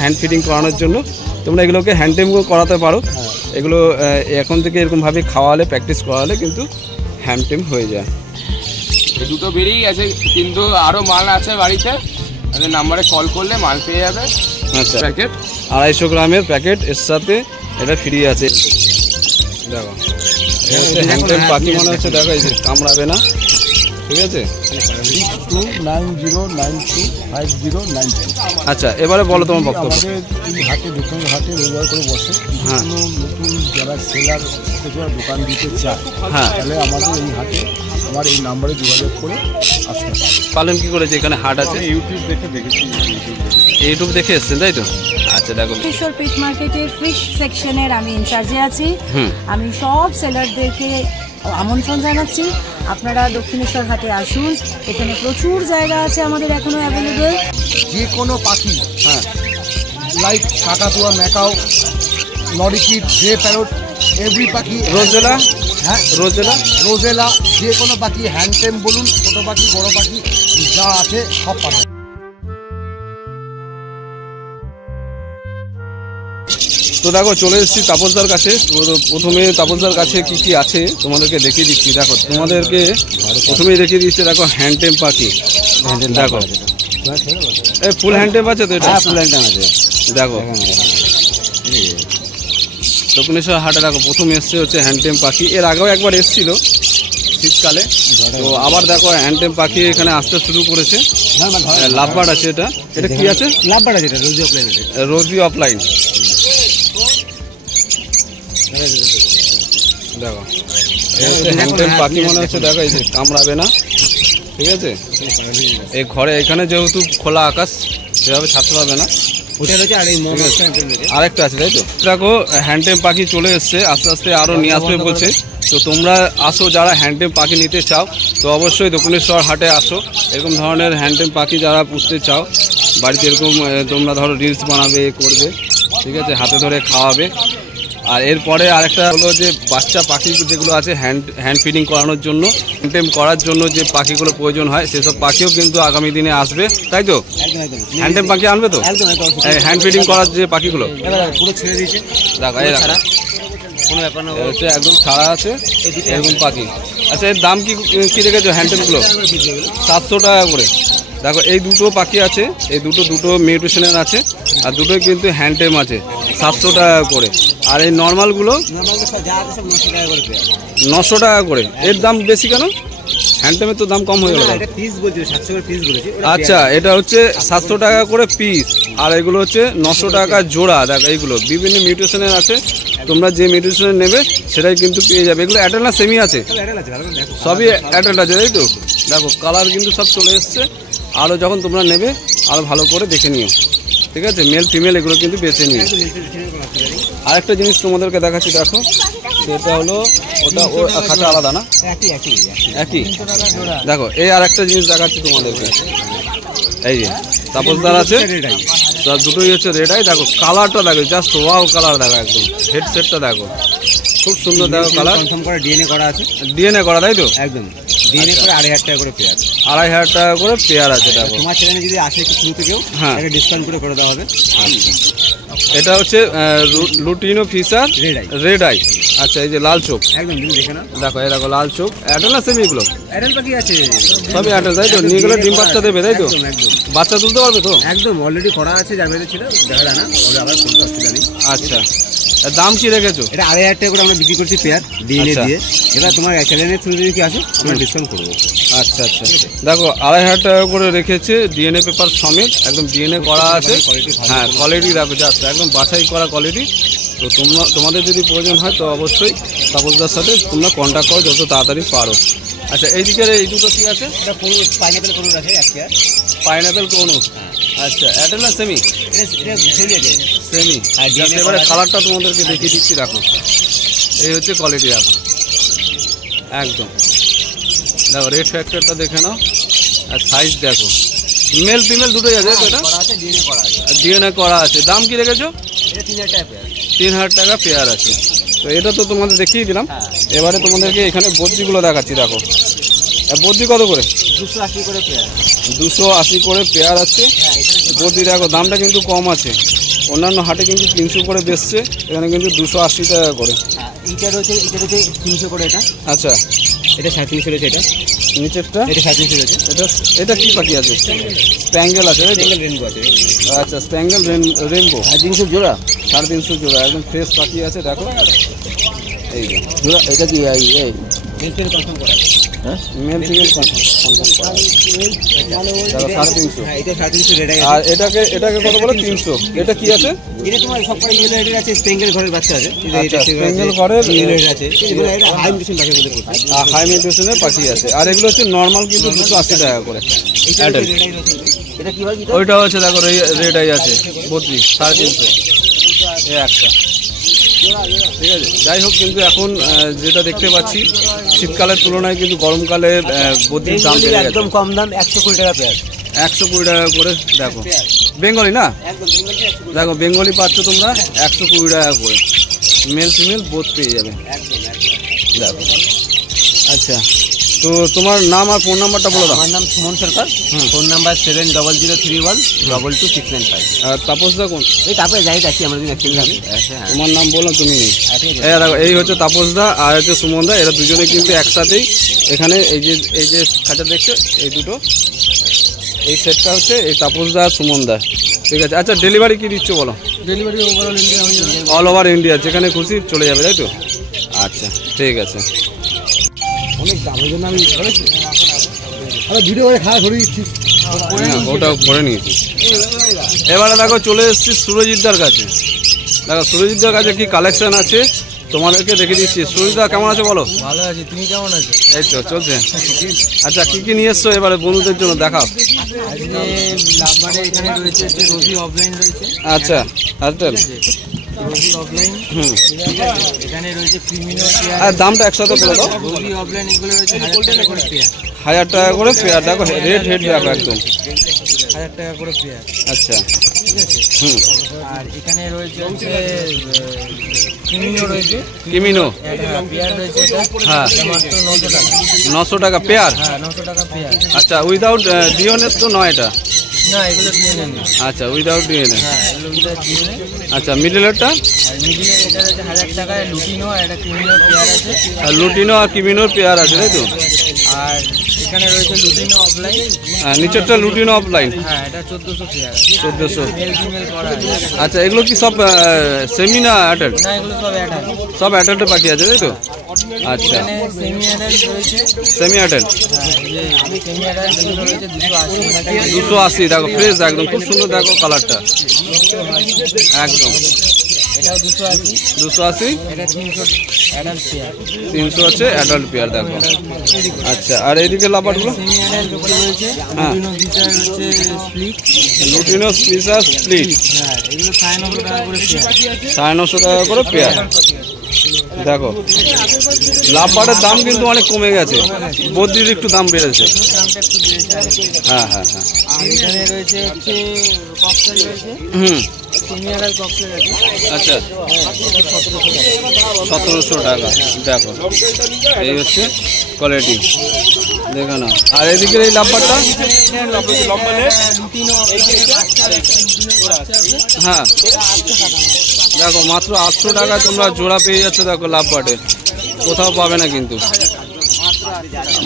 Hand feeding করানোর জন্য। তোমরা এগুলোকে হ্যান্ড টেম করাতে পারো। এগুলো এখন থেকে এরকমভাবে খাওয়ালে, প্র্যাকটিস করালে কিন্তু হ্যান্ড টেম হয়ে যায়। দুটো বেরিয়ে গেছে, কিন্তু আরও মাল আছে বাড়িতে, নাম্বারে কল করলে মাল পেয়ে যাবে। আচ্ছা, প্যাকেট 250 গ্রামের প্যাকেট, এর সাথে এটা ফ্রি আছে। দেখো হ্যান্ড টেম পাখি মনে হচ্ছে, দেখো এই যে কামড়াবে না, ঠিক আছে। 6290925092। আচ্ছা, এবারে বলো তোমার বক্তব্য। আমাদের এই হাটে, দোকানের হাটে রবিবার করে বসে। হ্যাঁ, নতুন যারা সেলার দোকান দিতে চায়, হ্যাঁ, তাহলে আমাদের এই হাটে আমার এই নাম্বারে যোগাযোগ করে আসতে হবে। পালন কি করেছে, এখানে হাট আছে, ইউটিউব দেখে দেখেছি, ইউটিউব দেখে এসছেন তাই তো? আচ্ছা, দেখো কিশোর পিট মার্কেটের ফিশ সেকশনের আমি ইনচার্জে আছি। আমি সব সেলারদেরকে আমন্ত্রণ জানাচ্ছি, আপনারা দক্ষিণেশ্বর হাটে আসুন। এখানে প্রচুর জায়গা আছে আমাদের এখনো অ্যাভেলেবল। যে কোনো পাখি, হ্যাঁ, লাইক কাকাতুয়া, ম্যাকাও, লরিকিট, গ্রে প্যারট, এভরি পাখি, রোজেলা, হ্যাঁ রোজেলা, যে কোনো পাখি, হ্যান্ড টেম বলুন, ছোটো পাখি, বড় পাখি যা আছে সব পাবেন। তো দেখো চলে এসেছি তাপসদার কাছে। প্রথমে তাপসদার কাছে কি কি আছে তোমাদেরকে দেখিয়ে দিচ্ছি। দেখো তোমাদেরকে প্রথমেই দেখিয়ে দিচ্ছে, দেখো হ্যান্ড টেম পাখি। দেখো এই ফুল হ্যান্ড টেম আছে তো? এটা ফুল হ্যান্ড টেম আছে। দেখো দক্ষিণেশ্বর হাটে দেখো প্রথমে এসছে হচ্ছে হ্যান্ড টেম পাখি। এর আগেও একবার এসেছিল শীতকালে, তো আবার দেখো হ্যান্ড টেম পাখি এখানে আসতে শুরু করেছে। লাভবার্ড আছে, এটা কি আছে? লাভবার্ড আছে, এটা রোজি অফলাইন আছে। রোজি অফলাইন। দেখো হ্যান্ড টেম পাখি মনে হচ্ছে, দেখো এই যে কামড়াবে না, ঠিক আছে। এই ঘরে এখানে যেহেতু খোলা আকাশ, সেভাবে ছাড়তে পারবে না। আরেকটা আছে তাই তো? দেখো হ্যান্ড টেম পাখি চলে এসছে, আস্তে আস্তে আরও নিয়ে আসবে বলছে। তো তোমরা আসো, যারা হ্যান্ড টেম পাখি নিতে চাও তো অবশ্যই দক্ষিণেশ্বর হাটে আসো। এরকম ধরনের হ্যান্ড টেম পাখি যারা পুষতে চাও, বাড়িতে এরকম তোমরা ধরো রিলস বানাবে, করবে, ঠিক আছে, হাতে ধরে খাওয়াবে। আর এরপরে আরেকটা হলো যে বাচ্চা পাখি যেগুলো আছে হ্যান্ড ফিডিং করানোর জন্য, হ্যান্ড টেম করার জন্য যে পাখিগুলো প্রয়োজন হয়, সেসব পাখিও কিন্তু আগামী দিনে আসবে, তাই তো? হ্যান্ড টেম পাখি আনবে তো, হ্যান্ড ফিডিং করার যে পাখিগুলো পুরো ছেড়ে দিয়েছে। দেখো এই রাখা কোনো ব্যাপার না, হচ্ছে একদম ছাড়া আছে এরকম পাখি। আচ্ছা, এর দাম কি রেখেছো হ্যান্ড টেমগুলো? 700 টাকা করে। দেখো এই দুটো পাখি আছে, এই দুটো মিউটেশনের আছে, আর দুটোই কিন্তু হ্যান্ড টেম আছে, 700 টাকা করে। আর এই নর্মালগুলো 900 টাকা করে। এর দাম বেশি কেন? হ্যান্ড টেমের তো দাম কম হয়ে গেল। আচ্ছা, এটা হচ্ছে 700 টাকা করে পিস, আর এগুলো হচ্ছে 900 টাকা জোড়া। দেখো এইগুলো বিভিন্ন মিউটেশনের আছে, তোমরা যে মিউটেশনের নেবে সেটাই কিন্তু পেয়ে যাবে। এগুলো অ্যাডাল্ট না সেমি আছে? সবই অ্যাডাল্ট আছে তাই তো? দেখো কালার কিন্তু সব চলে এসছে। আরও যখন তোমরা নেবে আরও ভালো করে দেখে নিও, ঠিক আছে, মেল ফিমেল এগুলো কিন্তু বেছে নিও। আরেকটা জিনিস তোমাদেরকে দেখাচ্ছি, দেখো সেটা হলো ওটা ওর খাঁচা আলাদা না, একই। দেখো এই আরেকটা জিনিস দেখাচ্ছি তোমাদেরকে, এই যে তাপসদার আছে, তার দুটোই হচ্ছে রেড আই। দেখো কালারটা দেখো, জাস্ট ওয়াও কালার। দেখো একদম হেডসেটটা দেখো, খুব সুন্দর। দেখো কালার কনফার্ম করে ডিএনএ করা আছে, ডিএনএ করা তাই তো? একদম ডিএনএ করে 2500 টাকা করে পেয়ার। 2500 টাকা করে পেয়ার আছে। দেখো তোমার চ্যানেলে যদি আসে একটু শুরু থেকেও, হ্যাঁ, একটা ডিসকাউন্ট করে দেওয়া হবে। আচ্ছা, এটা হচ্ছে লুটিনো ফিশার রেড আই। আচ্ছা, এই যে লাল চোখ, একদম দেখে না। দেখো এই দেখো লাল চোখ। অ্যাডাল্ট না সেমি? এগুলো অ্যাডাল্ট পাখি আছে, সবই অ্যাডাল্ট তাই তো? নিয়ে গেলে ডিম বাচ্চা দেবে তাই তো? একদম বাচ্চা তুলতে পারবে তো? একদম অলরেডি করা আছে, যার বেঁধে ছিল দেখা যায় না, ওরা আবার খুলতে অসুবিধা নেই। আচ্ছা, দাম কি রেখেছো? এটা 2500 টাকা করে আমরা বিক্রি করছি পেয়ার, ডিএনএ দিয়ে। এটা তোমার চ্যানেলের থ্রু যদি কি আসে আমরা ডিসকাউন্ট করবো। আচ্ছা আচ্ছা, দেখো 2500 টাকা করে রেখেছে, ডিএনএ পেপার সমেত, একদম ডিএনএ করা আছে। হ্যাঁ, কোয়ালিটি দেখো, জাস্ট একদম বাছাই করা কোয়ালিটি। তো তোমাদের যদি প্রয়োজন হয় তো অবশ্যই তাপসদার সাথে তোমরা কন্ট্যাক্ট করো যত তাড়াতাড়ি পারো। আচ্ছা, এই দিকের এই দুটো কি আছে? এটা পাইনাপেল কোন আছে, একটা পাইনাপেল কোন। আচ্ছা, অ্যাডাল্ট না সেমি? সেমি। এবারে কালারটা তোমাদেরকে দেখিয়ে দিচ্ছি, দেখো এই হচ্ছে কোয়ালিটি। দেখো একদম, দেখো রেড ফ্যাক্টরটা দেখে নাও, আর সাইজ দেখো, মেল ফিমেল দুটোই আছে। এটা ডিএনএ করা আছে। দাম কি রেখেছো? 3000 টাকা পেয়ার আছে। তো এটা তো তোমাদের দেখিয়ে দিলাম। এবারে তোমাদেরকে এখানে বদ্রিগুলো দেখাচ্ছি। দেখো বদ্রি কত করে? 280 করে পেয়ার। 280 করে পেয়ার আছে বদ্রি। দেখো দামটা কিন্তু কম আছে, অন্যান্য হাটে কিন্তু 300 করে বেচছে, এখানে কিন্তু 280 টাকা করে। এটা রয়েছে 300 করে। এটা আচ্ছা, এটা 350 রয়েছে। এটা নিচেরটা এটা 350 রয়েছে। এটা কি পাখি আছে? স্প্যাঙ্গেল আছে, স্প্যাঙ্গেল রেনবো আছে। আচ্ছা, স্প্যাঙ্গেল রেনবো 350 জোড়া, 350 জোড়া, একদম ফ্রেশ পাখি আছে। দেখো এই যে জোড়া। এটা কি এই মেল কনফার্ম করা? হ্যাঁ, মেল ফিমেল কনফার্ম করা। দেখো 350। হ্যাঁ, এটা 350 রেড আই। আর এটাকে কত বলে? 300। এটা কি আছে? এটা তোমার সব করে ইয়েলো রেড আছে, স্প্যাঙ্গেল ঘরের বাচ্চা আছে। আচ্ছা, স্প্যাঙ্গেল ঘরের ইয়েলো রেড আছে। এগুলো এটা হাই মিউটেশন পাখি বলে বলতে। হাই মিউটেশনের পাখি আছে। আর এগুলো হচ্ছে নর্মাল কিন্তু 280 টাকা করে। অ্যাডাল্ট। এটা কি হয়? ওইটা হচ্ছে দেখো রেড আই আছে 32, 350 এই একটা। ঠিক আছে, যাই হোক, কিন্তু এখন যেটা দেখতে পাচ্ছি শীতকালের তুলনায় কিন্তু গরমকালে বদ্রির দাম বেড়ে গেছে। একদম কম দাম, 120 টাকা পেয়ার। 120 টাকা করে। দেখো বেঙ্গলি না, দেখো বেঙ্গলি পাচ্ছ তোমরা 120 টাকা করে, মেল ফিমেল বোথ পেয়ে যাবে। দেখো আচ্ছা, তো তোমার নাম আর ফোন নাম্বারটা বলে দাও। আমার নাম সুমন সরকার, ফোন নাম্বার 70031295। আর তাপসদা কোন? এই তারপরে যাই আছি আমাদের অ্যাকচুয়ালি। তোমার নাম বলো, তুমি নেই। দেখো এই হচ্ছে তাপসদা আর হচ্ছে সুমনদা, এরা দুজনে কিন্তু একসাথেই এখানে এই যে খাঁচা দেখছো এই দুটো, এই সেটটা হচ্ছে এই তাপসদা আর সুমনদা। ঠিক আছে, আচ্ছা ডেলিভারি কি দিচ্ছ বলো? ডেলিভারি ওভারঅল ইন্ডিয়া হয়ে যাবে। অল ওভার ইন্ডিয়া, যেখানে খুশি চলে যাবে, তাই তো? আচ্ছা ঠিক আছে। অনেক দামের জন্য আমি ভিডিও করে খাওয়া ধরে দিচ্ছি। ওটা করে নিয়েছি। এবারে দেখো চলে এসেছি সুরজিৎদার কাছে। দেখো সুরজিৎদার কাছে কি কালেকশন আছে তোমাদেরকে দেখে দিচ্ছি। সুরজিৎদা কেমন আছে বলো? ভালো আছি, তুমি কেমন আছো? এই তো চলছে। আচ্ছা কি কি নিয়ে এসছো এবারে বন্ধুদের জন্য দেখাও। আজকে লাভবারে এখানে রয়েছে রোজি অফলাইন রয়েছে। আচ্ছা এয়ারটেল রোজি অফলাইন, এখানে রয়েছে ক্রিমিনো পেয়ার। আর দামটা একসাথে বলে দাও। রোজি অফলাইন এগুলো রয়েছে 1000 টাকা করে পেয়ার। 1000 টাকা করে পেয়ার। দেখো রেড হেড দেখো একদম 1000 টাকা করে পেয়ার। আচ্ছা ঠিক আছে। আর এখানে রয়েছে ক্রিমিনো রয়েছে। কিমিনো পেয়ার রয়েছে এটা। হ্যাঁ মাত্র 900 টাকা। 900 টাকা পেয়ার। হ্যাঁ 900 টাকা পেয়ার। আচ্ছা উইদাউট ডিওনেস তো নয় এটা? না এগুলো ডিএনএ নেই। আচ্ছা উইদাউট ডিওনেস। হ্যাঁ এগুলো উইদাউট ডিএনএ। আচ্ছা মিডলেরটা? আর মিডিলের এটা হচ্ছে 1000 টাকায় লুটিনো আর একটা ক্রিমিনো পেয়ার আছে। আর লুটিনো আর কিমিনোর পেয়ার আছে, তাই তো? আর এখানে রয়েছে লুটিনো অফলাইন। হ্যাঁ নিচেরটা লুটিনো অফলাইন। হ্যাঁ এটা 1400 পেয়ার। 1400। মেল ফিমেল করা আছে। আচ্ছা এগুলো কি সব সেমি না অ্যাডাল্ট? না এগুলো সব অ্যাডাল্ট। সব অ্যাডাল্টের পাখি আছে, তাই তো? আচ্ছা এখানে সেমি অ্যাডাল্ট রয়েছে। সেমি অ্যাডাল্ট হ্যাঁ এই যে সেমি অ্যাডাল্ট এগুলো রয়েছে 280 টাকা। 280। দেখো ফ্রেশ একদম, খুব সুন্দর। দেখো কালারটা একদম। এটাও 280। 280। এটা 300 অ্যাডাল্ট পেয়ার। 300 আছে অ্যাডাল্ট পেয়ার। দেখো আচ্ছা, আর এইদিকে লাভারগুলো? সেমি অ্যাডাল্ট উপরে রয়েছে। হ্যাঁ। লুটিনো গিটার রয়েছে স্প্লিট। লুটিনো স্পিসার স্প্লিট। হ্যাঁ এগুলো 950 টাকা করে পেয়ার। 950 টাকা করে পেয়ার। দেখো লাভবারের দাম কিন্তু অনেক কমে গেছে, বদ্রির একটু দাম বেড়েছে। দামটা একটু বেড়েছে আর কি। হ্যাঁ হ্যাঁ হ্যাঁ। আর এখানে রয়েছে ককটেল রয়েছে। সেমি অ্যাডাল্ট ককটেল আছে। আচ্ছা হ্যাঁ এটা 1700 টাকা। 1700 টাকা। দেখো এই হচ্ছে কোয়ালিটি, দেখো না। আর এদিকে এই লাভবারটা? হ্যাঁ দেখো মাত্র 800 টাকা তোমরা জোড়া পেয়ে যাচ্ছে। দেখো লাভবার্ডে কোথাও পাবে না কিন্তু,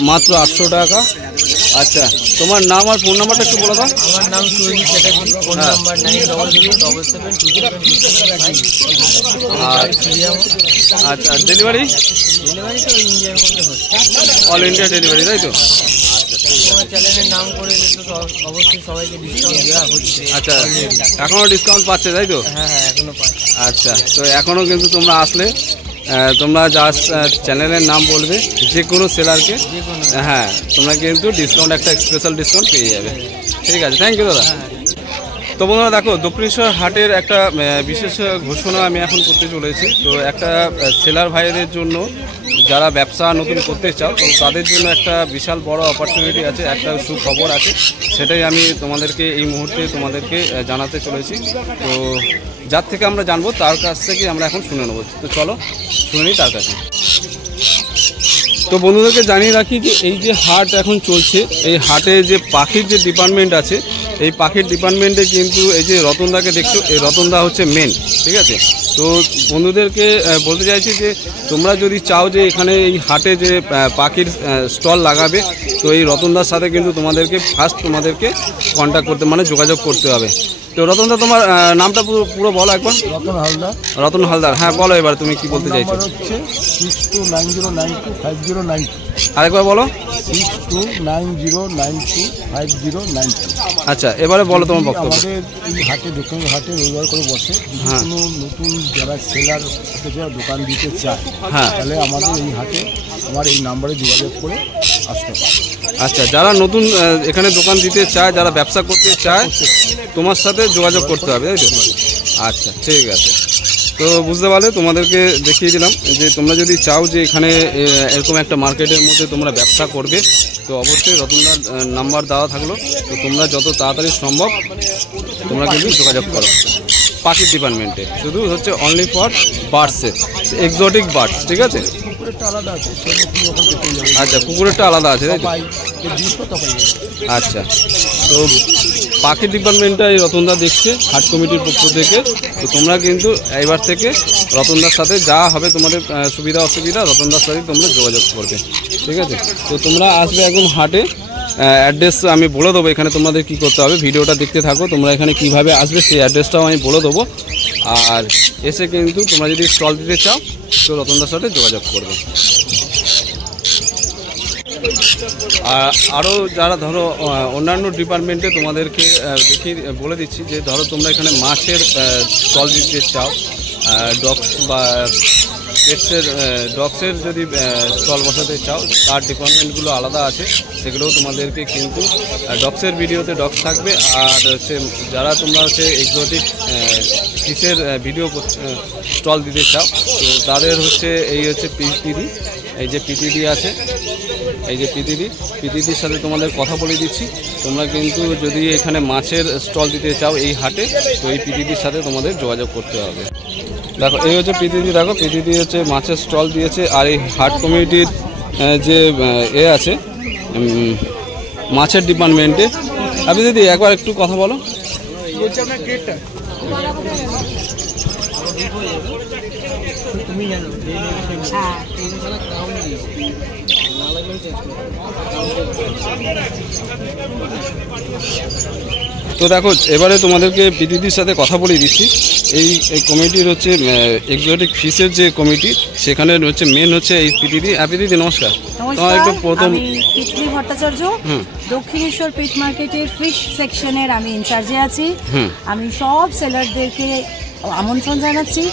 মাত্র 800 টাকা। আচ্ছা তোমার নাম আর ফোন নাম্বারটা একটু বলে দাও। আমার নাম সুরজিৎ চ্যাটার্জি, ফোন নাম্বার 9007772727। আর আচ্ছা ডেলিভারি? ডেলিভারি তো ইন্ডিয়ার মধ্যে হচ্ছে। অল ইন্ডিয়া ডেলিভারি, তাই তো? তোমার চ্যানেলের নাম করে এলে তো অবশ্যই সবাইকে ডিসকাউন্ট দেওয়া হচ্ছে। আচ্ছা এখনও ডিসকাউন্ট পাচ্ছে, তাই তো? হ্যাঁ হ্যাঁ এখনো পাই। আচ্ছা তো এখনও কিন্তু তোমরা আসলে তোমরা যা চ্যানেলের নাম বলবে যে কোনো সেলারকে, হ্যাঁ তোমরা কিন্তু ডিসকাউন্ট, একটা স্পেশাল ডিসকাউন্ট পেয়ে যাবে। ঠিক আছে, থ্যাংক ইউ দাদা। তো বন্ধুরা দেখো দক্ষিণেশ্বর হাটের একটা বিশেষ ঘোষণা আমি এখন করতে চলেছি। তো একটা সেলার ভাইদের জন্য যারা ব্যবসা নতুন করতে চাও, তো তাদের জন্য একটা বিশাল বড় অপরচুনিটি আছে, একটা সুখবর আছে, সেটাই আমি তোমাদেরকে এই মুহূর্তে তোমাদেরকে জানাতে চলেছি। তো যার থেকে আমরা জানবো তার কাছ থেকে আমরা এখন শুনে নেবো। তো চলো শুনে নিই তার কাছে। তো বন্ধুদেরকে জানিয়ে রাখি যে এই যে হাট এখন চলছে, এই হাটে যে পাখির যে ডিপার্টমেন্ট আছে এই পাখির ডিপার্টমেন্টে কিন্তু এই যে রতনদাকে দেখছো, এই রতনদা হচ্ছে মেন, ঠিক আছে। তো বন্ধুদেরকে বলতে চাইছি যে তোমরা যদি চাও যে এখানে এই হাটে যে পাখির স্টল লাগাবে, তো এই রতনদার সাথে কিন্তু তোমাদেরকে ফার্স্ট তোমাদেরকে কন্ট্যাক্ট করতে মানে যোগাযোগ করতে হবে। তো রতনদা তোমার নামটা পুরো বলো একবার। রতন হালদার। রতন হালদার, হ্যাঁ বলো এবার তুমি কি বলতে চাইছো। হচ্ছে 6290925092। আরেকবার বলো। 6290925092। আচ্ছা এবারে বলো তোমার বক্তব্য। আমাদের এই হাটে, দক্ষিণ হাটে রবিবার করে বসে। কোনো নতুন যারা সেলার দোকান দিতে চায়, হ্যাঁ, তাহলে আমাদের এই হাটে আমার এই নাম্বারে যোগাযোগ করে আসতে পারে। আচ্ছা, যারা নতুন এখানে দোকান দিতে চায়, যারা ব্যবসা করতে চায়, তোমার সাথে যোগাযোগ করতে হবে, তাই তো? আচ্ছা ঠিক আছে। তো বুঝতে পারলে, তোমাদেরকে দেখিয়ে দিলাম যে তোমরা যদি চাও যে এখানে এরকম একটা মার্কেটের মধ্যে তোমরা ব্যবসা করবে, তো অবশ্যই রতনদার নাম্বার দেওয়া থাকলো। তো তোমরা যত তাড়াতাড়ি সম্ভব তোমরা কিন্তু যোগাযোগ করো পাখির ডিপার্টমেন্টে। শুধু হচ্ছে অনলি ফর বার্ডসে, এক্সোটিক বার্ডস, ঠিক আছে? আচ্ছা, কুকুরেরটা আলাদা আছে, তাই তো? আচ্ছা, তো পাখির ডিপার্টমেন্টটা এই রতনদা দেখছে হাট কমিটির পক্ষ থেকে। তো তোমরা কিন্তু এবার থেকে রতনদার সাথে যা হবে তোমাদের সুবিধা অসুবিধা, রতনদার সাথে তোমরা যোগাযোগ করবে, ঠিক আছে? তো তোমরা আসবে একদম হাটে। অ্যাড্রেস আমি বলে দেবো এখানে তোমাদের কি করতে হবে। ভিডিওটা দেখতে থাকো, তোমরা এখানে কিভাবে আসবে সেই অ্যাড্রেসটাও আমি বলে দেবো। আর এসে কিন্তু তোমরা যদি স্টল দিতে চাও, তো রতনদার সাথে যোগাযোগ করবে। আর আরও যারা ধরো অন্যান্য ডিপার্টমেন্টে তোমাদেরকে দেখিয়ে বলে দিচ্ছি যে ধরো তোমরা এখানে মাছের স্টল দিতে চাও, ডগস বা পেটসের ডগসের যদি স্টল বসাতে চাও, তার ডিপার্টমেন্টগুলো আলাদা আছে, সেগুলোও তোমাদেরকে কিন্তু ডগসের ভিডিওতে ডগস থাকবে। আর হচ্ছে যারা তোমরা হচ্ছে এক্সোটিক ফিশের ভিডিও স্টল দিতে চাও, তো তাদের হচ্ছে এই হচ্ছে পিটিডি, এই যে পিটিডি আছে, এই যে পিটিডির সাথে তোমাদের কথা বলে দিচ্ছি। তোমরা কিন্তু যদি এখানে মাছের স্টল দিতে চাও এই হাটে, তো এই পিটিডির সাথে তোমাদের যোগাযোগ করতে হবে। দেখো এই হচ্ছে পিটিডি, দেখো পিটিডি হচ্ছে মাছের স্টল দিয়েছে। আর এই হাট কমিটির যে আছে মাছের ডিপার্টমেন্টে, আপনি দিদি একবার একটু কথা বলো। তো দেখো এবারে তোমাদেরকে পিটিডির সাথে কথা বলে দিচ্ছি। এই কমিটির হচ্ছে এক্সোটিক ফিশের যে কমিটি, সেখানে হচ্ছে মেন হচ্ছে এই পিটিডি। পিটিডি নমস্কার। তোমার একটু প্রথম তিতলি ভট্টাচার্য, দক্ষিণেশ্বর পিট মার্কেটের ফিশ সেকশনের আমি ইনচার্জে আছি। আমি সব সেলারদেরকে আমন্ত্রণ জানাচ্ছি,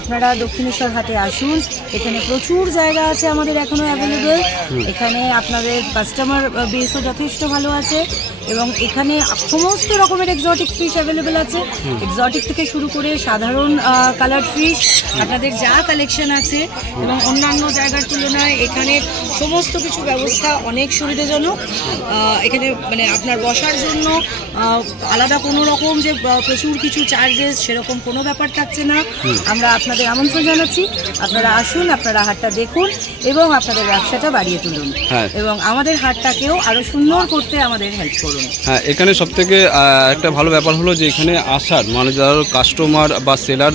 আপনারা দক্ষিণেশ্বর হাটে আসুন। এখানে প্রচুর জায়গা আছে আমাদের এখনো অ্যাভেলেবেল। এখানে আপনাদের কাস্টমার বেসও যথেষ্ট ভালো আছে এবং এখানে সমস্ত রকমের এক্সোটিক ফিশ অ্যাভেলেবেল আছে। এক্সোটিক থেকে শুরু করে সাধারণ কালার ফিশ, আপনাদের যা কালেকশন আছে, এবং অন্যান্য জায়গার তুলনায় এখানে সমস্ত কিছু ব্যবস্থা অনেক সুবিধাজনক। এখানে মানে আপনার বসার জন্য আলাদা কোনো রকম যে প্রচুর কিছু চার্জেস সেরকম কোনো ব্যাপার থাকছে না। আমরা আপনাদের আমন্ত্রণ জানাচ্ছি, আপনারা আসুন, আপনারা হাটটা দেখুন এবং আপনাদের ব্যবসাটা বাড়িয়ে তুলুন, এবং আমাদের হাটটাকেও আরো সুন্দর করতে আমাদের হেল্প করুন। হ্যাঁ, এখানে সব থেকে একটা ভালো ব্যাপার হলো যে এখানে আসার মানে যারা কাস্টমার বা সেলার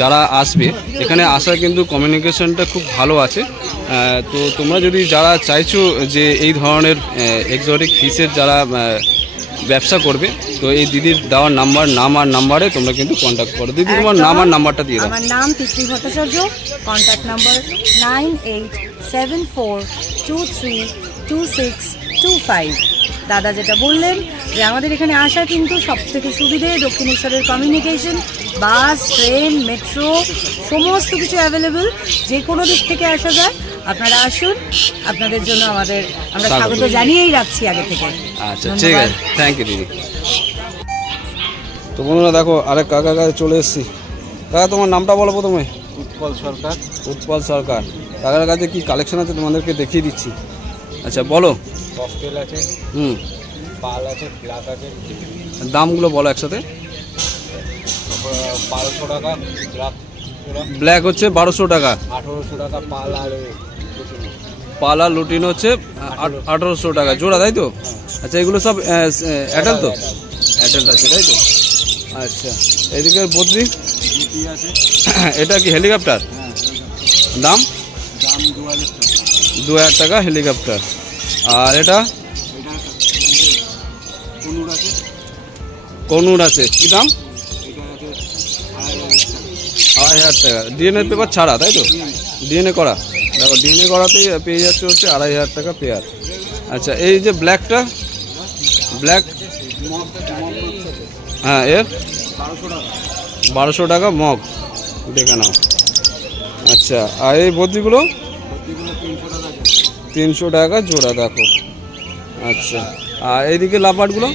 যারা আসবে, এখানে আসার কিন্তু কমিউনিকেশনটা খুব ভালো আছে। তো তোমরা যদি যারা চাইছো যে এই ধরনের এক্সোটিক ফিশের যারা ব্যবসা করবে, তো এই দিদির দেওয়ার নাম্বারে তোমরা কিন্তু কন্ট্যাক্ট করো। দিদি তোমার নাম আর নাম্বারটা দিয়ে দাও। আমার নাম তিতলি ভট্টাচার্য, কন্ট্যাক্ট নাম্বার 9874232625। দাদা যেটা বললেন যে আমাদের এখানে আসা কিন্তু সব থেকে সুবিধে, দক্ষিণেশ্বরের কমিউনিকেশন, বাস, ট্রেন, মেট্রো সমস্ত কিছু অ্যাভেলেবেল, যে কোনো দিক থেকে আসা যায়। আপনারা আসুন, আপনাদের জন্য আমরা স্বাগত জানিয়েই রাখছি আগে থেকে। আচ্ছা ঠিক আছে, থ্যাংক ইউ দিদি। তো বন্ধুরা দেখো আরেক কাকার কাছে চলে এসেছি। কাকা তোমার নামটা বলো প্রথমে। উৎপল সরকার। উৎপল সরকার। কাকার কাছে কি কালেকশন আছে তোমাদেরকে দেখিয়ে দিচ্ছি। আচ্ছা বলো। ককটেল আছে, পাল আছে, ব্ল্যাক আছে। দামগুলো বলো একসাথে। 1200 টাকা ব্ল্যাক হচ্ছে 1200 টাকা, 1800 টাকা পাল, আর পালা লুটিন হচ্ছে 1800 টাকা জোড়া, তাই তো? আচ্ছা এগুলো সব অ্যাডাল্ট তো? অ্যাডাল্ট আছে তাই তো? আচ্ছা, এদিকে বদ্রি এটা কি হেলিকপ্টার? দাম 2000 টাকা হেলিকপ্টার। আর এটা কনুর আছে, কি দাম? 2500 টাকা। ডিএনএ পেপার ছাড়া তাই তো? ডিএনএ করা, দেখো ডিএনএ করাতেই পেয়ে যাচ্ছে হচ্ছে 2500 টাকা পেয়ার। আচ্ছা, এই যে ব্ল্যাকটা, ব্ল্যাক, হ্যাঁ এর 1200 টাকা মগ, দেখে নাও। আচ্ছা, আর এই বদ্রিগুলো 300 টাকা জোড়া, দেখো। আচ্ছা, আর এইদিকে লাপাটগুলো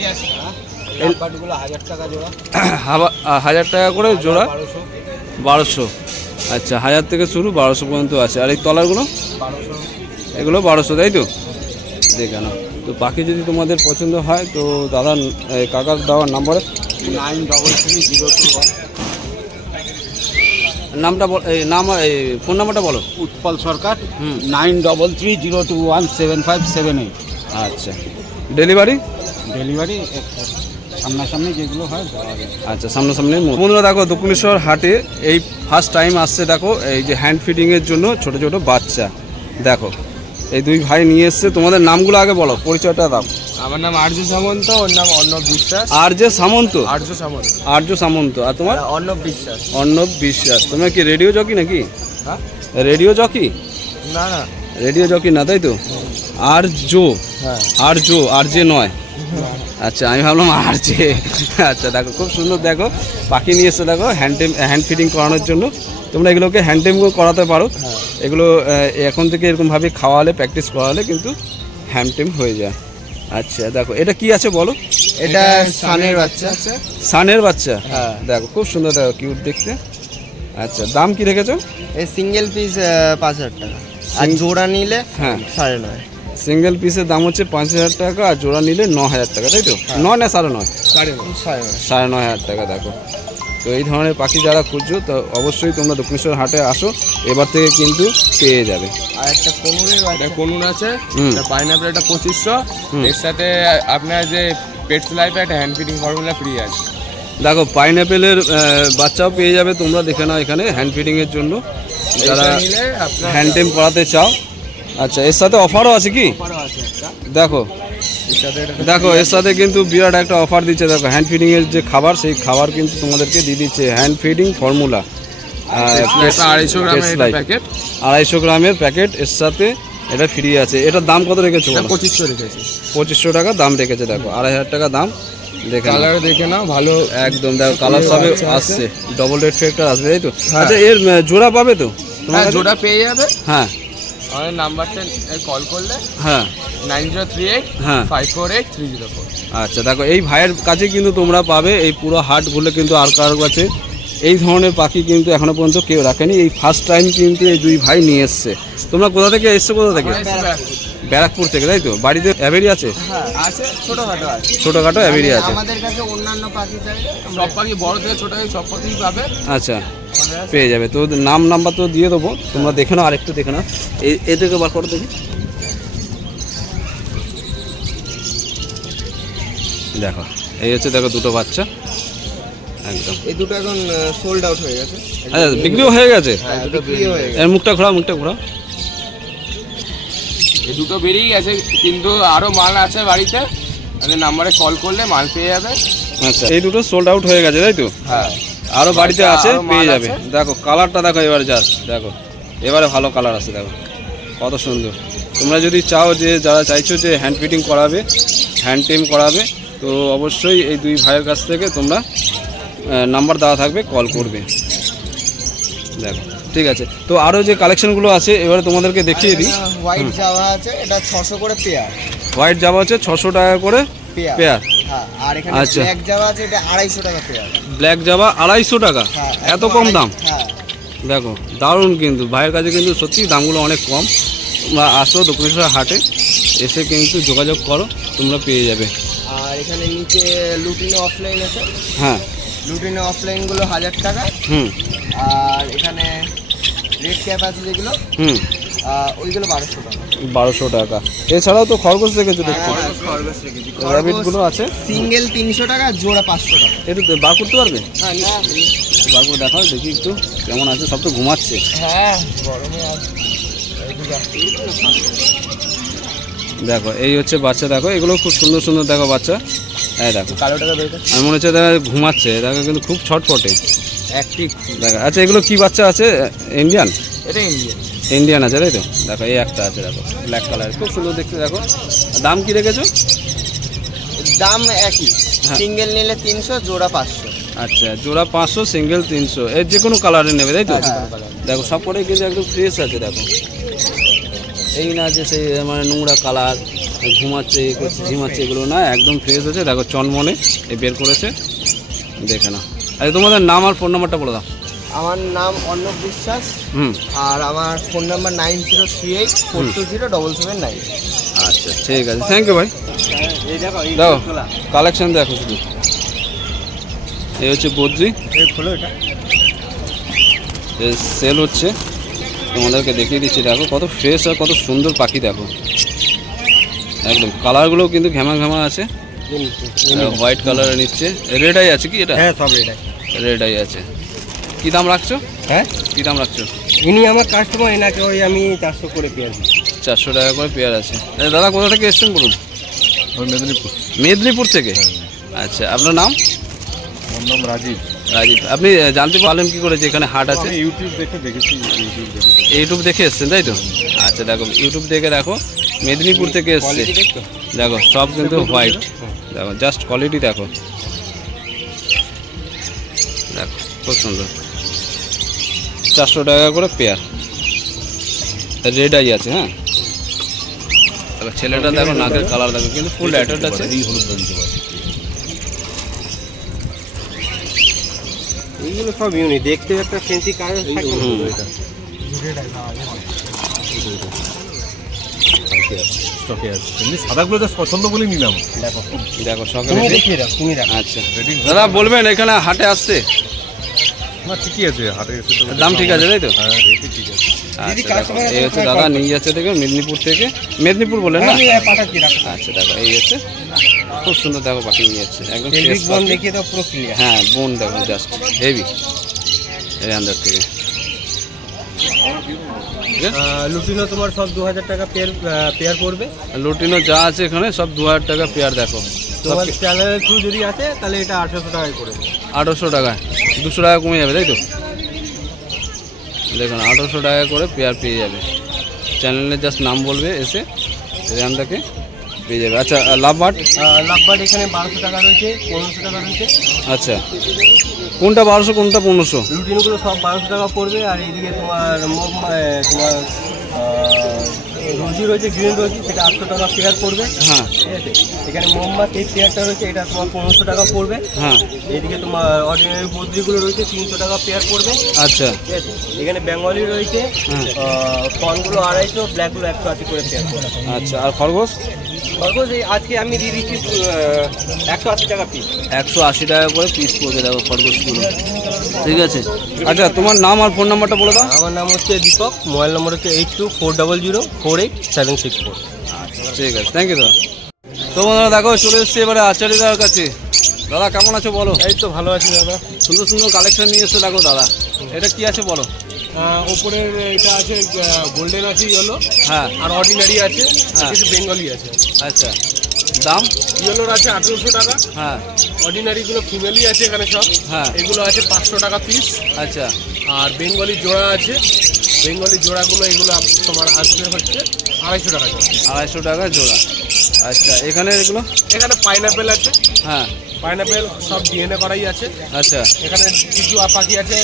1000 টাকা জোড়া, 1000 টাকা করে জোড়া, 1200। আচ্ছা, 1000 থেকে শুরু, 1200 পর্যন্ত আছে। আর এই তলারগুলো এগুলো 1200 তাই তো? দেখে নাও। তো পাখি যদি তোমাদের পছন্দ হয় তো দাদা কাকার দেওয়ার নাম্বারে 933021 নামটা এই নাম, এই ফোন নাম্বারটা বলো। উৎপল সরকার, 9330217578। আচ্ছা, ডেলিভারি সামনাসামনি যেগুলো হয় পাওয়া যায়। আচ্ছা, সামনাসামনি। বন্ধুরা দেখো, দক্ষিণেশ্বর হাটে এই ফার্স্ট টাইম আসছে, দেখো এই যে হ্যান্ড ফিডিংয়ের জন্য ছোট ছোট বাচ্চা, দেখো এই দুই ভাই নিয়ে এসছে। তোমাদের নামগুলো আগে বলো, পরিচয়টা দাও। আমার নাম আর্য সামন্ত, ওর নাম অর্ণব বিশ্বাস। আর্য সামন্ত? আর্য সামন্ত। আর তোমার? অর্ণব বিশ্বাস। অর্ণব বিশ্বাস। তোমরা কি রেডিও জকি নাকি? হ্যাঁ, রেডিও জকি? না না, রেডিও জকি না তাই তো? আর্য, আর্য, আর্য নয়। আচ্ছা, আমি ভাবলাম আর্য। আচ্ছা, দেখো খুব সুন্দর, দেখো পাখি নিয়ে এসছে, দেখো হ্যান্ড ফিডিং করানোর জন্য। তোমরা এগুলোকে হ্যান্ড টেম করাতে পারো। এগুলো এখন থেকে এরকমভাবে খাওয়ালে, প্র্যাকটিস করালে কিন্তু হ্যান্ড টেম হয়ে যায়। আচ্ছা, দেখো এটা কি আছে বলো। এটা সানের বাচ্চা। সানের বাচ্চা, হ্যাঁ। দেখো খুব সুন্দর, দেখো কিউট দেখতে। আচ্ছা, দাম কি রেখেছো? এই সিঙ্গেল পিস 5000 টাকা, আর জোড়া নিলে হ্যাঁ 9.5। সিঙ্গেল পিসের দাম হচ্ছে 5000 টাকা, আর জোড়া নিলে 9000 টাকা তাই তো? 9 না 9.5? 9.5 টাকা। দেখো, তো এই ধরনের পাখি যারা খুঁজছো তো অবশ্যই তোমরা দক্ষিণেশ্বর হাটে আসো, এবার থেকে কিন্তু পেয়ে যাবে। আর একটা কনুন আছে, পাইনাপেল, এটা 2500। এর সাথে আপনার যে পেটস লাইফে একটা হ্যান্ড ফিডিং ফর্মুলা ফ্রি আছে। দেখো পাইনাপেলের বাচ্চাও পেয়ে যাবে, তোমরা দেখে নাও এখানে হ্যান্ড ফিডিংয়ের জন্য যারা হ্যান্ড টেম করাতে চাও। আচ্ছা, এর সাথে অফারও আছে কি? দেখো দেখো এর সাথে কিন্তু বিরাট একটা অফার দিচ্ছে। দেখো হ্যান্ড ফিডিংয়ের যে খাবার, সেই খাবার কিন্তু তোমাদেরকে দিয়ে দিচ্ছে, হ্যান্ড ফিডিং ফর্মুলা। 250 গ্রামের প্যাকেট এর সাথে এটা ফ্রি আছে। এটার দাম কত রেখেছো? 2500 রেখেছি। 2500 টাকা দাম রেখেছে। দেখো 2500 টাকা দাম। দেখে কালার দেখে নাও, ভালো একদম। দেখো কালার সবে আসছে, ডবল রেড ফ্যাক্টর আসবে তাই তো? আচ্ছা, এর জোড়া পাবে তো? জোড়া পেয়ে যাবে। হ্যাঁ, আমাদের নাম্বারটা কল করলে, হ্যাঁ 9038 হ্যাঁ 548304। আচ্ছা, দেখো এই ভাইয়ের কাছে কিন্তু তোমরা পাবে। এই পুরো হাট ঘুরলে কিন্তু আর কারোর কাছে এই ধরনের পাখি কিন্তু এখনো পর্যন্ত কেউ রাখেনি। এই ফার্স্ট টাইম কিন্তু এই দুই ভাই নিয়ে এসছে। তোমরা কোথা থেকে এসছো? কোথা থেকে? ব্যারাকপুর থেকে তাই তো? বাড়িতে অ্যাভেরি আছে? আছে, ছোটখাটো আছে। ছোটখাটো অ্যাভেরি আছে। আমাদের কাছে অন্যান্য পাখি চাইলে সব পাখি, বড় থেকে ছোট থেকে সব পাখি পাবে। আচ্ছা, পেয়ে যাবে। তো নাম নাম্বার তো দিয়ে দেবো, তোমরা দেখে নাও, আরেকটু দেখে নাও। এদেরকে বার করো দেখি। দেখো এই হচ্ছে, দেখো দুটো বাচ্চা একদম। এই দুটো এখন সোল্ড আউট হয়ে গেছে। আচ্ছা, বিক্রিও হয়ে গেছে? বিক্রি হয়ে গেছে। এর মুখটা ঘোরা, মুখটা ঘোরা। এই দুটো বেরিয়ে গেছে, কিন্তু আরো মাল আছে বাড়িতে। আমাদের নাম্বারে কল করলে মাল পেয়ে যাবে। আচ্ছা, এই দুটো সোল্ড আউট হয়ে গেছে তাই তো? হ্যাঁ, আরো বাড়িতে আছে, আরো মাল পেয়ে যাবে। আছে। দেখো কালারটা দেখো এবারে, জাস্ট দেখো এবারে ভালো কালার আছে, দেখো কত সুন্দর। তোমরা যদি চাও, যে যারা চাইছো যে হ্যান্ড ফিটিং করাবে, হ্যান্ড টেম করাবে, তো অবশ্যই এই দুই ভাইয়ের কাছ থেকে তোমরা নাম্বার দেওয়া থাকবে, কল করবে। দেখো ঠিক আছে। তো আরও যে কালেকশনগুলো আছে এবারে তোমাদেরকে দেখিয়ে দিই। হোয়াইট জাভা আছে, এটা 600 করে পেয়ার। হোয়াইট জাভা হচ্ছে 600 টাকা করে পেয়ার। হ্যাঁ, আর এখানে আচ্ছা। ব্ল্যাক জাভা আছে, এটা 250 টাকা পেয়ার। ব্ল্যাক জাভা 250 টাকা? হ্যাঁ, এত কম দাম? হ্যাঁ, দেখো দারুণ কিন্তু, ভাইয়ের কাছে কিন্তু সত্যি দামগুলো অনেক কম। তোমরা আসো দক্ষিণেশ্বর হাটে, এসে কিন্তু যোগাযোগ করো, তোমরা পেয়ে যাবে। আর এখানে নিচে লুটিনো অফলাইন আছে। হ্যাঁ, লুটিনো অফলাইনগুলো 1000 টাকা। হুম আর এখানে রেড ক্যাপ আছে যেগুলো, হুম ওইগুলো 1200 টাকা। 1200 টাকা। এছাড়াও তো খরগোশ রেখেছো দেখছি, খরগোশ রেখেছি। র্যাবিটগুলো আছে। সিঙ্গেল 300 টাকা, জোড়া 500 টাকা। একটু বার করতে পারবে? হ্যাঁ, বার করে দেখাও দেখি একটু কেমন আছে। সব তো ঘুমাচ্ছে। হ্যাঁ গরমে দেখো এই হচ্ছে বাচ্চা, দেখো এগুলো খুব সুন্দর সুন্দর দেখো বাচ্চা। হ্যাঁ দেখো কালো টাকা বেরোতে আমি মনে হচ্ছে দেখো ঘুমাচ্ছে, দেখো কিন্তু খুব ছটফটে অ্যাক্টিভ। দেখো। আচ্ছা এগুলো কি বাচ্চা আছে? ইন্ডিয়ান? এটা ইন্ডিয়ান। ইন্ডিয়ান আছে তাই তো? দেখো এই একটা আছে, দেখো ব্ল্যাক কালার, খুব সুন্দর দেখতে। দেখো দাম কি রেখেছো? দাম একই, সিঙ্গেল নিলে 300, জোড়া 500। আচ্ছা জোড়া 500, সিঙ্গেল 300। এর যে কোনো কালারে নেবে তাই তো? দেখো সব কটাই কিন্তু একদম ফ্রেশ আছে। দেখো এই না যে সেই মানে নোংরা কালার, ঘুমাচ্ছে ঝিমাচ্ছে, এগুলো না, একদম ফ্রেশ আছে। দেখো চনমনে এই বের করেছে, দেখে না। আচ্ছা তোমাদের নাম আর ফোন নাম্বারটা বলে দাও। আমার নাম অর্ণব বিশ্বাস, আর আমার ফোন নাম্বার 9038420779। আচ্ছা ঠিক আছে, থ্যাংক ইউ ভাই। এই দেখো, এই দেখো কালেকশন দেখো শুধু। এই হচ্ছে বদ্রি, খোলো এটা। সেল হচ্ছে, তোমাদেরকে দেখিয়ে দিচ্ছি। দেখো কত ফ্রেশ আর কত সুন্দর পাখি। দেখো একদম কালারগুলো কিন্তু ঘেমা ঘেমা আছে। হোয়াইট কালারে নিচ্ছে, রেড আই আছে কি এটা? হ্যাঁ সব এটাই। রেড আই আছে। কি দাম রাখছো? হ্যাঁ কি দাম রাখছো? ইনি আমার কাস্টমার, এনাকে ওই আমি 400 করে পেয়ার দিই। 400 টাকা করে পেয়ার আছে। দাদা কোথা থেকে এসছেন বলুন? মেদিনীপুর। মেদিনীপুর থেকে? আচ্ছা আপনার নাম? আমার নাম রাজীব। রাজীব। আপনি জানতে পারলেন কি করে যে এখানে হাট আছে? ইউটিউব দেখে দেখেছি, ইউটিউব দেখে এসছেন তাই তো? আচ্ছা দেখো ইউটিউব দেখে দেখো মেদিনীপুর থেকে এসছে। দেখো সব কিন্তু হোয়াইট, দেখো জাস্ট কোয়ালিটি দেখো। দেখো খুব সুন্দর। 400 টাকা করে পেয়ার। রেড আই আছে। হ্যাঁ দেখো ছেলেটা দেখো নাকের কালার দেখো, কিন্তু ফুল অ্যাটাচ আছে। এইগুলো সব ইউনিক, দেখতে একটা ফেন্সি কালার থাকে। সাদাগুলো তো পছন্দ বলে নিলাম। দেখো দেখো সকালে। তুমি দেখিয়ে দাও, তুমি দেখো। আচ্ছা দাদা বলবেন এখানে হাটে আসতে? না ঠিকই আছে, হাটে এসে তো দাম ঠিক আছে তাই তো? হ্যাঁ রেটই ঠিক আছে। আচ্ছা দেখো এই হচ্ছে দাদা নিয়ে যাচ্ছে দেখো মেদিনীপুর থেকে। মেদিনীপুর বলেন না? পাঠাচ্ছি, রাখো। আচ্ছা দেখো এই হচ্ছে খুব সুন্দর দেখো পাখি নিয়ে যাচ্ছে একদম fresh পেলভিক বোন পাখি। দেখিয়ে দাও, পুরো ক্লিয়ার। হ্যাঁ বোন দেখো জাস্ট হেভি এই আন্দার থেকে। লুটিনো তোমার সব 2000 টাকা পেয়ার পড়বে। লুটিনো যা আছে এখানে সব 2000 টাকা পেয়ার। দেখো তোমার চ্যানেলের থ্রু যদি আসে তাহলে এটা 800 টাকায় করে দেবে। 800 টাকায় 200 টাকা কমে যাবে তাই তো? দেখুন 800 টাকা করে পেয়ার পেয়ে যাবে। চ্যানেলে জাস্ট নাম বলবে, এসে রেয়ানদাকে পেয়ে যাবে। আচ্ছা লাভবার্ড? লাভবার্ড এখানে 1200 টাকা রয়েছে, 1500 টাকা রয়েছে। আচ্ছা কোনটা 1200 কোনটা 1500? লুটিনগুলো সব 1200 টাকা পড়বে। আর এইদিকে তোমার তোমার রোজি রয়েছে, গ্রিন রয়েছে, সেটা 800 টাকা পেয়ার পড়বে। হ্যাঁ ঠিক আছে। এখানে মোহাম্মদ এই পেয়ারটা রয়েছে, এটা তোমার 1500 টাকা পড়বে। হ্যাঁ এদিকে তোমার অর্ডিনারি বদ্রিগুলো রয়েছে, 300 টাকা পেয়ার পড়বে। আচ্ছা ঠিক আছে। এখানে বেঙ্গলি রয়েছে, ফনগুলো 250, ব্ল্যাকগুলো 180 করে পেয়ার পড়বে। আচ্ছা আর খরগোশ? খরগোশ আজকে আমি দিয়ে দিচ্ছি 180 টাকা পিস। 180 টাকা করে পিস পড়বে দেখো খরগোশগুলো। ঠিক আছে। আচ্ছা তোমার নাম আর ফোন নাম্বারটা বলে দাও। আমার নাম হচ্ছে দীপক, মোবাইল নম্বর হচ্ছে 8240048764। আচ্ছা ঠিক আছে, থ্যাংক ইউ দাদা। তো বন্ধুরা দেখো চলে এসছি এবারে আচার্যদার কাছে। দাদা কেমন আছো বলো? এই তো ভালো আছি দাদা। সুন্দর সুন্দর কালেকশন নিয়ে এসছো দেখো দাদা। এটা কি আছে বলো? ওপরের এটা আছে গোল্ডেন আছে, ইয়েলো, হ্যাঁ আর অর্ডিনারি আছে, হ্যাঁ। কিছু বেঙ্গলি আছে। আচ্ছা দাম? ইয়েলোর আছে 1800 টাকা, হ্যাঁ অর্ডিনারিগুলো ফিমেলই আছে এখানে সব। হ্যাঁ এগুলো আছে 500 টাকা পিস। আচ্ছা আর বেঙ্গলি জোড়া আছে, বেঙ্গলি জোড়াগুলো এগুলো তোমার আসবে হচ্ছে 250 টাকা জোড়া। 250 টাকা জোড়া। আচ্ছা এখানে এগুলো? এখানে পাইনাপেল আছে, হ্যাঁ পাইনাপেল সব ডিএনএ করাই আছে। আচ্ছা এখানে কিছু পাখি আছে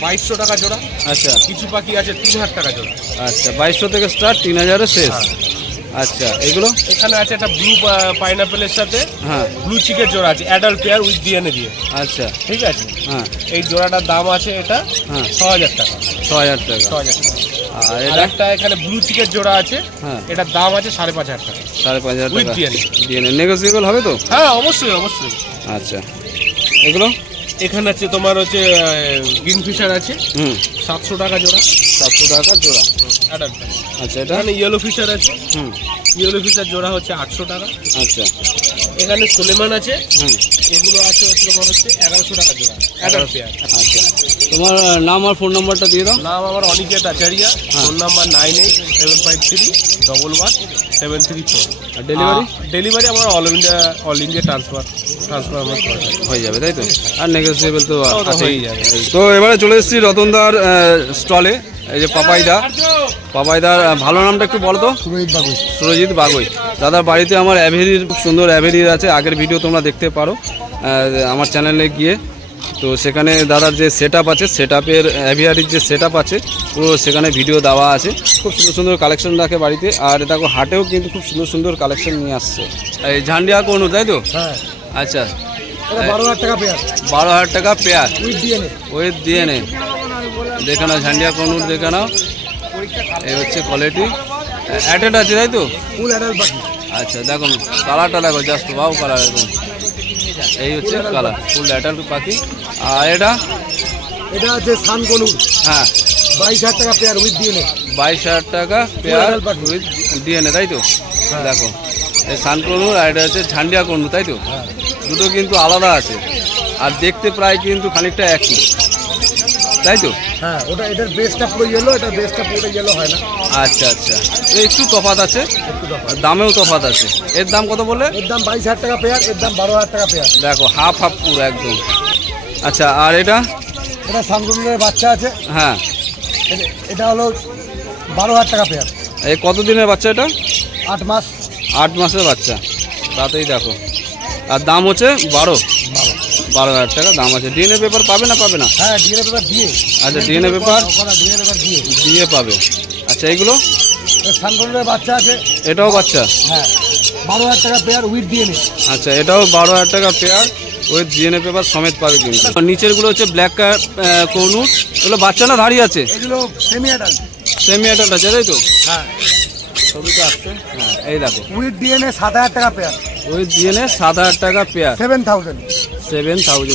2200 টাকা জোড়া, আচ্ছা কিছু পাখি আছে 3000 টাকা জোড়া। আচ্ছা 2200 থেকে স্টার্ট, 3000 শেষ। আচ্ছা এগুলো? এখানে আছে একটা ব্লু পাইনাপেলের সাথে হ্যাঁ ব্লু চিকের জোড়া আছে, অ্যাডাল্ট পেয়ার উইথ ডিএনএ দিয়ে। আচ্ছা ঠিক আছে। হ্যাঁ এই জোড়াটার দাম আছে এটা হ্যাঁ 6000 টাকা। 6000 টাকা। 6000 টাকা। আর আর এটা? একটা এখানে ব্লু চিকের জোড়া আছে, হ্যাঁ এটার দাম আছে 5500 টাকা 5500 উইথ টাকা। ডিএনএ। ডিএনএ নেগোসিয়েবল হবে তো? হ্যাঁ অবশ্যই অবশ্যই। আচ্ছা এগুলো? এখানে আছে তোমার হচ্ছে গ্রিন ফিশার আছে 700 টাকা জোড়া। 700 টাকা জোড়া। অ্যাডাল্ট। আচ্ছা, এটা এখানে ইয়েলো ফিশার আছে, ইয়েলো ফিশার জোড়া হচ্ছে 800 টাকা। আচ্ছা, এখানে সুলেমান আছে, এগুলো আছে হচ্ছে তোমার হচ্ছে 1100 টাকা জোড়া অ্যাডাল্ট পেয়ার। আচ্ছা, তোমার নাম আর ফোন নাম্বারটা দিয়ে দাও। নাম আমার অনিকেত আচারিয়া, ফোন নাম্বার 98753734। আর ডেলিভারি? ডেলিভারি আমার অল ইন্ডিয়া ট্রান্সফার আমার করা যায়। হয়ে যাবে তাই তো? আর নেগোসিয়েবল তো আছেই। হয়ে যাবে। তো এবারে চলে এসেছি রতনদার স্টলে। এই যে পাপাইদার ভালো নামটা একটু বলো তো। সুরজিৎ বাগৈ। দাদার বাড়িতে আমার অ্যাভেরির খুব সুন্দর অ্যাভেরির আছে, আগের ভিডিও তোমরা দেখতে পারো আমার চ্যানেলে গিয়ে। তো সেখানে দাদার যে সেট আপ আছে, সেট আপের অ্যাভিয়ারির যে সেট আপ আছে পুরো সেখানে ভিডিও দেওয়া আছে। খুব সুন্দর সুন্দর কালেকশন রাখে বাড়িতে। আর দেখো হাটেও কিন্তু খুব সুন্দর সুন্দর কালেকশন নিয়ে আসছে। এই ঝান্ডিয়া কোনু তাই তো? হ্যাঁ। আচ্ছা, 12,000 টাকা পেয়ার। 12,000 টাকা পেয়ার উইথ ডিএনএ। দিয়ে নে। দেখে নাও ঝান্ডিয়া কোনুর, দেখে নাও। এই হচ্ছে কোয়ালিটি। অ্যাটেড আছে তাই তো? ফুল অ্যাডাল্ট পাখি। আচ্ছা, দেখুন কালারটা দেখো, জাস্ট ওয়াও কালার একদম। এই হচ্ছে কালার, ফুল অ্যাডাল্ট পাখি। আর এটা আছে সানকনুর। হ্যাঁ, 22,000 টাকা পেয়ার উইথ ডিএনএ। 22,000 টাকা পেয়ার উইথ ডিএনএ তাই তো? দেখো এই সানকনুর, আর এটা হচ্ছে ঝান্ডিয়া কনুর তাই তো? দুটো কিন্তু আলাদা আছে, আর দেখতে প্রায় কিন্তু খানিকটা একই তাই তো? হ্যাঁ, ওটা এটার বেসটা পুরো ইয়েলো, এটার বেসটা পুরো ইয়েলো হয় না। আচ্ছা আচ্ছা, একটু তফাৎ আছে, দামেও তফাৎ আছে। এর দাম কত বললে? এর দাম 22,000 টাকা পেয়ার, এর দাম 12,000 টাকা পেয়ার। দেখো হাফ পুরো একদম। আচ্ছা, আর এটা সানকনুরের বাচ্চা আছে। হ্যাঁ, এটা হলো 12,000 টাকা পেয়ার। এই কত দিনের বাচ্চা এটা? 8 মাস। 8 মাসের বাচ্চা, তাতেই দেখো। আর দাম হচ্ছে 12,000 টাকা দাম আছে। ডিএনএ পেপার পাবে না? পাবে না? হ্যাঁ, ডিএনএ পেপার দিয়ে। আচ্ছা, ডিএনএ পেপার দিয়ে পাবে। আচ্ছা, এইগুলো সানকনুরের বাচ্চা আছে। এটাও বাচ্চা? হ্যাঁ, 12,000 টাকা পেয়ার উইথ ডিএনএ। আচ্ছা, এটাও 12,000 টাকা পেয়ার উইথ ডিএনএ পেপার সমেত পাবে কিন্তু। নিচের গুলো হচ্ছে ব্ল্যাক কোনু, এগুলো বাচ্চা না ধাড়ি আছে? এগুলো সেমি অ্যাডাল্ট। সেমি অ্যাডাল্ট আছে তাই তো? হ্যাঁ, ছবি তো আসছে। হ্যাঁ, এই দেখো উইথ ডিএনএ 7,000 টাকা পেয়ার। উইথ ডিএনএ 7,000 টাকা পেয়ার। 7,000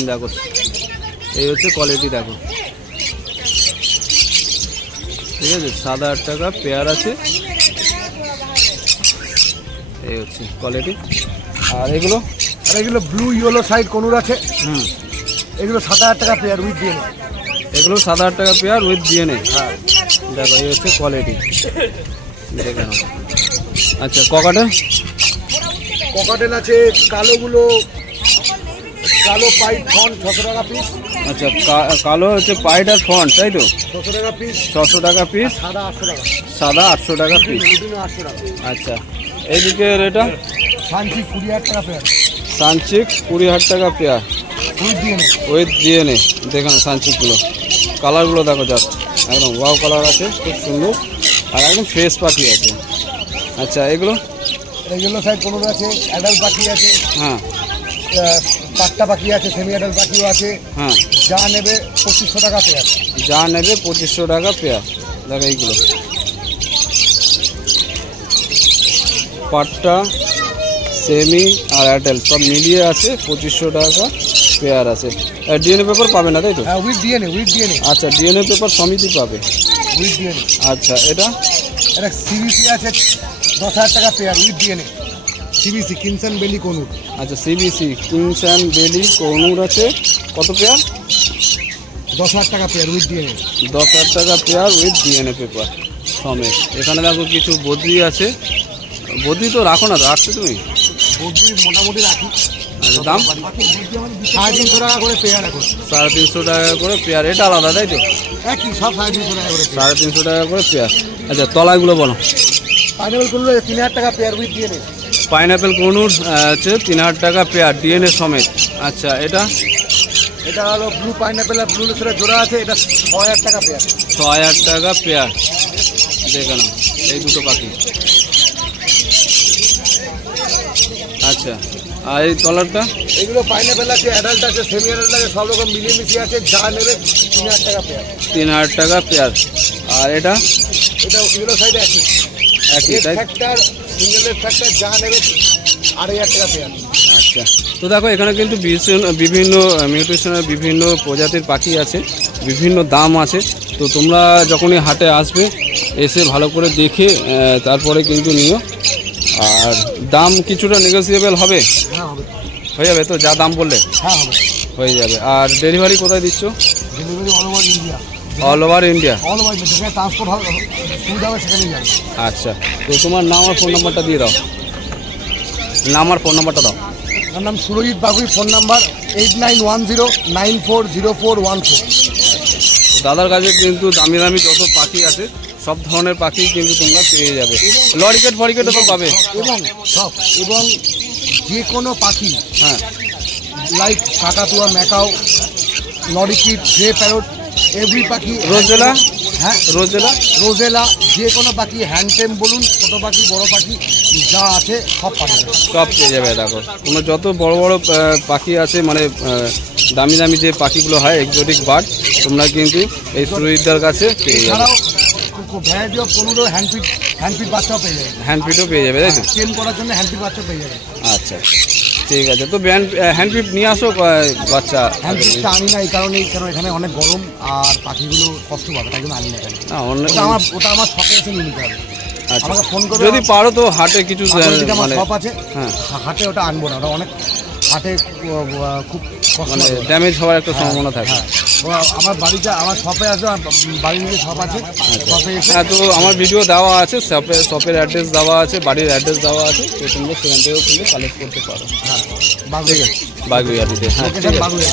দেখো, এই হচ্ছে কোয়ালিটি দেখো, ঠিক আছে? 7,000 টাকা পেয়ার আছে, এই হচ্ছে কোয়ালিটি। আর এগুলো ব্লু ইয়েলো সাইড কোনুর আছে। এগুলো 7,000 টাকা পেয়ার উইথ ডিএনএ। এগুলো 7,000 টাকা পেয়ার উইথ ডিএনএ। হ্যাঁ, দেখো এই হচ্ছে কোয়ালিটি, দেখে নাও। আচ্ছা, ককাটেল আছে কালোগুলো, কালো পাইট ফন্ট 600 টাকা পিস। আচ্ছা, কালো হচ্ছে পাইট আর ফন্ট তাই তো? 600 টাকা পিস। 600 টাকা পিস। সাদা 800 টাকা। সাদা 800 টাকা পিস। 800 টাকা। আচ্ছা, এইদিকে এটা সানচিক 20,000 টাকা পেয়ার। সানচিক 20,000 টাকা পেয়ার উইথ ডিএনএ। দেখুন সানচিকগুলো, কালারগুলো দেখো, জাস্ট একদম ওয়াও কালার আছে, খুব সুন্দর, আর একদম ফ্রেশ পাখি আছে। আচ্ছা, এগুলো সাইড কোনো আছে, অ্যাডাল্ট পাখি আছে। হ্যাঁ, পাট্টা পাখি আছে, সেমি অ্যাডাল্ট পাখিও আছে। হ্যাঁ, যা নেবে 2500 টাকা পেয়ার। যা নেবে 2500 টাকা পেয়ার। দেখো এইগুলো পাট্টা, সেমি আর অ্যাডাল্ট সব মিলিয়ে আছে, 2500 টাকা পেয়ার আছে। ডিএনএ পেপার পাবে না তাই তো? হ্যাঁ, উইথ ডিএনএ। আচ্ছা, ডিএনএ পেপার সমিতি পাবে উইথ ডিএনএ। আচ্ছা, এটা সিবিসি আছে 10,000 টাকা পেয়ার উইথ ডিএনএ। সিবিসি কিংসন বেলি কোনুর। আচ্ছা, সিবিসি কিংসন বেলি কোনুর আছে, কত পেয়ার? 10,000 টাকা পেয়ার উইথ ডিএনএ। 10,000 টাকা পেয়ার উইথ ডিএনএ পেপার সমেত। এখানে দেখো কিছু বদ্রি আছে। বদ্রি তো রাখো না, রাখছো তুমি? বদ্রি মোটামুটি রাখি। আচ্ছা, দাম 350 টাকা করে পেয়ার এখন। 350 টাকা করে পেয়ার। এটা আলাদা তাই তো? একই সব 350 টাকা করে। 350 টাকা করে পেয়ার। আচ্ছা, তলাগুলো বলো। পাইনাপেল কোনুর 3,000 টাকা পেয়ার উইথ ডিএনএ। পাইনাপেল কোনুর হচ্ছে 3,000 টাকা পেয়ার ডিএনএ সমেত। আচ্ছা, এটা হলো ব্লু পাইনাপেল আর ব্লু লেসারের জোড়া আছে, এটা 6,000 টাকা পেয়ার। 6,000 টাকা পেয়ার। দেখে নাও এই দুটো পাখি। আচ্ছা, আর এই তলারটা? এগুলো পাইনাপেল আছে, অ্যাডাল্ট আছে, সেমি অ্যাডাল্ট আছে, সব রকম মিলিয়ে আছে। যা নেবে 3,000 টাকা পেয়ার। 3,000 টাকা পেয়ার। আর এটা ইয়েলো সাইড একই তাই? ফ্যাক্টর, সিঙ্গেলের ফ্যাক্টর, যা নেবে 2,500 টাকা পেয়ার। আচ্ছা, আচ্ছা, তো দেখো এখানে কিন্তু বিভিন্ন মিউটেশনের বিভিন্ন প্রজাতির পাখি আছে, বিভিন্ন দাম আছে। তো তোমরা যখনই হাটে আসবে এসে ভালো করে দেখে তারপরে কিন্তু নিও। আর দাম কিছুটা নেগোসিয়েবল হবে, হ্যাঁ হবে, হয়ে যাবে তো যা দাম বললে? হ্যাঁ হবে, হয়ে যাবে। আর ডেলিভারি কোথায় দিচ্ছ? Delivery all over India, all over India. All over যেখানে ট্রান্সপোর্ট হবে সুবিধা হবে সেখানেই যাবে। আচ্ছা, তো তোমার নাম আর ফোন নাম্বারটা দিয়ে দাও। নাম আর ফোন নাম্বারটা দাও। আমার নাম সুরজিৎ বাবুই, ফোন নাম্বার 8910940414। দাদার কাছে কিন্তু দামি দামি যত পাখি আছে সব ধরনের পাখি কিন্তু তোমরা পেয়ে যাবে। লরিকেট ফরিকেটও তো পাবে এবং সব, এবং যে কোনো পাখি, হ্যাঁ, লাইক কাকাতুয়া, ম্যাকাও, লরিকিট, গ্রে প্যারট, এভরি পাখি। রোজেলা, হ্যাঁ রোজেলা, রোজেলা, যে কোনো পাখি, হ্যান্ডটেম বলুন, ছোটো পাখি, বড় পাখি যা আছে সব পাখি সব পেয়ে যাবে। দেখো তোমরা যত বড় বড় পাখি আছে, মানে দামি দামি যে পাখিগুলো হয় এক্সোটিক বার্ড, তোমরা কিন্তু এই সুরজিৎদার কাছে পেয়ে যাবে। এছাড়াও ভ্যারাইটি অফ 15 হ্যান্ডপিট বাচ্চাও পেয়ে যাবে। হ্যান্ডপিটও পেয়ে যাবে, তাই তো? টেম করার জন্য হ্যান্ডপিট বাচ্চা পেয়ে যাবে। আচ্ছা ঠিক আছে, তো হ্যান্ডপিট নিয়ে আসো বাচ্চা। হ্যান্ডপিটটা আনি না এই কারণেই, কারণ এখানে অনেক গরম আর পাখিগুলো কষ্ট পাবে, তাই জন্য আনি না এখানে। না, অন্য ওটা আমার শপে এসে নিয়ে নিতে হবে। আচ্ছা, আমাকে ফোন করে, যদি পারো তো হাটে কিছু আমার মানে শপ আছে, হ্যাঁ, হাটে ওটা আনবো না, ওটা অনেক হাটে খুব কষ্ট মানে হবে। ড্যামেজ হওয়ার একটা সম্ভাবনা থাকে। হ্যাঁ, আমার বাড়িতে, আমার শপে আসবে, বাড়ির নিচে শপ আছে, শপে এসে হ্যাঁ, তো আমার ভিডিও দেওয়া আছে, শপের অ্যাড্রেস দেওয়া আছে, বাড়ির অ্যাড্রেস দেওয়া আছে, তো তোমরা সেখান থেকেও কিন্তু কালেক্ট করতে পারো। হ্যাঁ, ঠিক আছে, বাগুইয়াটিতে। হ্যাঁ ঠিক আছে। বাগুইয়া।